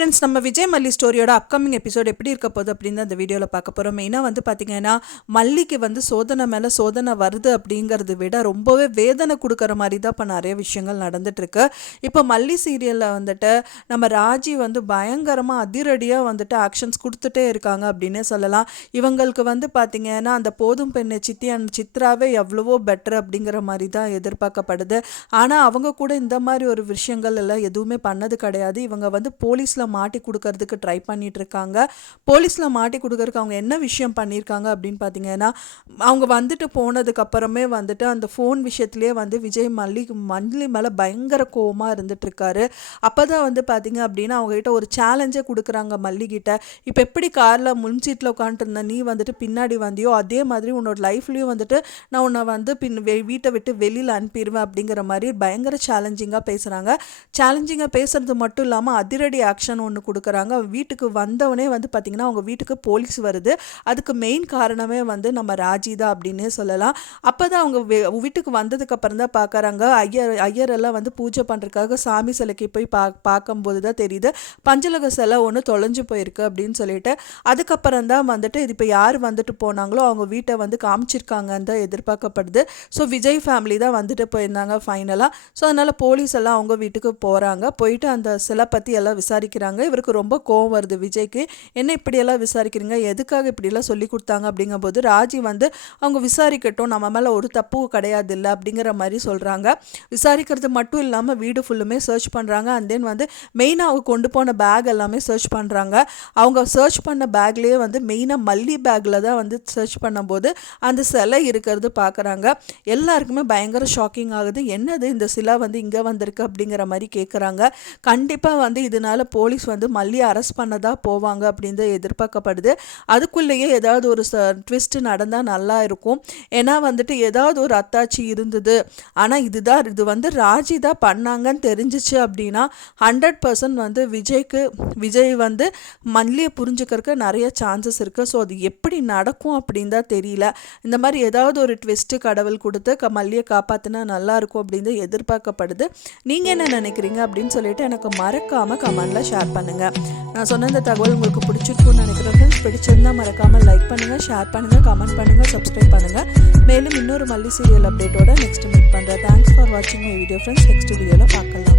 Friends, நம்ம விஜய் மல்லி ஸ்டோரியோட upcoming episode எப்படி இருக்க போகுது அப்படின்னு அந்த வீடியோவில் பார்க்க போகிறோம். மெயினாக வந்து பார்த்தீங்கன்னா, மல்லிக்கு வந்து சோதனை மேலே சோதனை வருது அப்படிங்கிறத விட ரொம்பவே வேதனை கொடுக்குற மாதிரி தான் இப்போ நிறைய விஷயங்கள் நடந்துட்டுருக்கு. இப்போ மல்லி சீரியலில் வந்துட்டு நம்ம ராஜி வந்து பயங்கரமாக அதிரடியாக வந்துட்டு ஆக்ஷன்ஸ் கொடுத்துட்டே இருக்காங்க அப்படின்னே சொல்லலாம். இவங்களுக்கு வந்து பார்த்தீங்கன்னா அந்த போதும் பெண்ணை சித்தி அண்ட் சித்ராவே எவ்வளவோ பெட்டர் அப்படிங்கிற மாதிரி தான் எதிர்பார்க்கப்படுது. ஆனால் அவங்க கூட இந்த மாதிரி ஒரு விஷயங்கள் எல்லாம் எதுவுமே பண்ணது கிடையாது. இவங்க வந்து போலீஸில் மாட்டி கொடுக்கறதுக்கு ட்ரை பண்ணிட்டு இருக்காங்க. போலீஸில் மாட்டி கொடுக்கறதுக்கு அவங்க என்ன விஷயம் பண்ணியிருக்காங்க அப்படின்னு பார்த்தீங்கன்னா, அவங்க வந்துட்டு போனதுக்கு அப்புறமே வந்துட்டு அந்த ஃபோன் விஷயத்துலேயே வந்து விஜய் மல்லி மேலே பயங்கர கோவமாக இருந்துட்டு இருக்காரு. அப்போ தான் வந்து பார்த்தீங்க அப்படின்னா அவங்ககிட்ட ஒரு சேலஞ்சே கொடுக்குறாங்க மல்லிகிட்ட. இப்போ எப்படி காரில் முன் சீட்டில் உட்காந்துருந்த நீ வந்துட்டு பின்னாடி வந்தியோ அதே மாதிரி உன்னோட லைஃப்லேயும் வந்துட்டு நான் உன்னை வந்து வீட்டை விட்டு வெளியில் அனுப்பிடுவேன் அப்படிங்கிற மாதிரி பயங்கர சேலஞ்சிங்காக பேசுகிறாங்க. சேலஞ்சிங்காக பேசுறது மட்டும் இல்லாமல் அதிரடி ஆக்ஷன் ஒன்று கொடுக்குறாங்க. வீட்டுக்கு வந்தவனே வந்து பார்த்திங்கன்னா அவங்க வீட்டுக்கு போலீஸ் வருது. அதுக்கு மெயின் காரணமே வந்து நம்ம ராஜி தான் அப்படின்னே சொல்லலாம். அப்போ தான் அவங்க வீட்டுக்கு வந்ததுக்கு அப்புறம் தான் பார்க்குறாங்க ஐயரெல்லாம் வந்து பூஜை பண்ணுறதுக்காக சாமி சிலைக்கு போய் பார்க்கும்போது தான் தெரியுது பஞ்சலக சிலை ஒன்று தொலைஞ்சு போயிருக்கு அப்படின்னு சொல்லிட்டு. அதுக்கப்புறம் தான் வந்துட்டு இது இப்போ யார் வந்துட்டு போனாங்களோ அவங்க வீட்டை வந்து காமிச்சிருக்காங்கன்னு தான் எதிர்பார்க்கப்படுது. ஸோ விஜய் ஃபேமிலி தான் வந்துட்டு போயிருந்தாங்க ஃபைனலாக. ஸோ அதனால் போலீஸ் எல்லாம் அவங்க வீட்டுக்கு போகிறாங்க. போயிட்டு அந்த சிலை பற்றி எல்லாம் விசாரிக்கிறாங்க. இவருக்கு ரொம்ப கோவம் வருது விஜய்க்கு. என்ன இப்படியெல்லாம் விசாரிக்கிறீங்க, எதுக்காக இப்படியெல்லாம் சொல்லி கொடுத்தாங்க அப்படிங்கும்போது ராஜி வந்து அவங்க விசாரிக்கட்டும், நம்ம மேலே ஒரு தப்பு கிடையாது இல்லை அப்படிங்கிற மாதிரி சொல்கிறாங்க. விசாரிக்கிறது மட்டும் இல்லாமல் வீடு ஃபுல்லுமே சர்ச் பண்ணுறாங்க. அண்ட் தென் வந்து மெயினாக அவங்க கொண்டு போன பேக் எல்லாமே சர்ச் பண்ணுறாங்க. அவங்க சர்ச் பண்ண பேக்லேயே வந்து மெயினாக மல்லி பேக்கில் தான் வந்து சர்ச் பண்ணும்போது அந்த சிலை இருக்கிறது பார்க்குறாங்க. எல்லாருக்குமே பயங்கர ஷாக்கிங் ஆகுது. என்னது இந்த சிலை வந்து இங்கே வந்திருக்கு அப்படிங்கிற மாதிரி கேட்குறாங்க. கண்டிப்பாக வந்து இதனால போலீஸ் வந்து மல்லியை அரெஸ்ட் பண்ணதான் போவாங்க அப்படின்னு எதிர்பார்க்கப்படுது. அதுக்குள்ளேயே ஏதாவது ஒரு ட்விஸ்ட் நடந்தால் நல்லா இருக்கும். ஏன்னா வந்துட்டு ஏதாவது ஒரு அத்தாட்சி இருந்தது, ஆனால் இது வந்து ராஜி தான் பண்ணாங்கன்னு தெரிஞ்சிச்சு அப்படின்னா 100% வந்து விஜய் வந்து மல்லியை புரிஞ்சுக்கிறதுக்கு நிறைய சான்சஸ் இருக்குது. ஸோ அது எப்படி நடக்கும் அப்படின்னு தான் தெரியல. இந்த மாதிரி ஏதாவது ஒரு ட்விஸ்ட்டு கடவுள் கொடுத்து மல்லியை காப்பாற்றினா நல்லாயிருக்கும் அப்படின்னு எதிர்பார்க்கப்படுது. நீங்கள் என்ன நினைக்கிறீங்க அப்படின்னு சொல்லிட்டு எனக்கு மறக்காமல் கமெண்டில் ஷேர் பண்ணுங்கள். நான் சொன்ன இந்த தகவல் உங்களுக்கு பிடிச்சிருக்குன்னு நினைக்கிறேன் ஃப்ரெண்ட்ஸ். பிடிச்சிருந்தால் மறக்காமல் லைக் பண்ணுங்கள், ஷேர் பண்ணுங்கள், கமெண்ட் பண்ணுங்கள், சப்ஸ்கிரைப் பண்ணுங்கள். மேலும் இன்னொரு மல்லி சீரியல் அப்டேட்டோட நெக்ஸ்ட் மீட் பண்ணுறேன். தேங்க்ஸ் ஃபார் வாட்சிங் மை வீடியோ ஃப்ரெண்ட்ஸ். நெக்ஸ்ட் வீடியோவில் பார்க்கலாம்.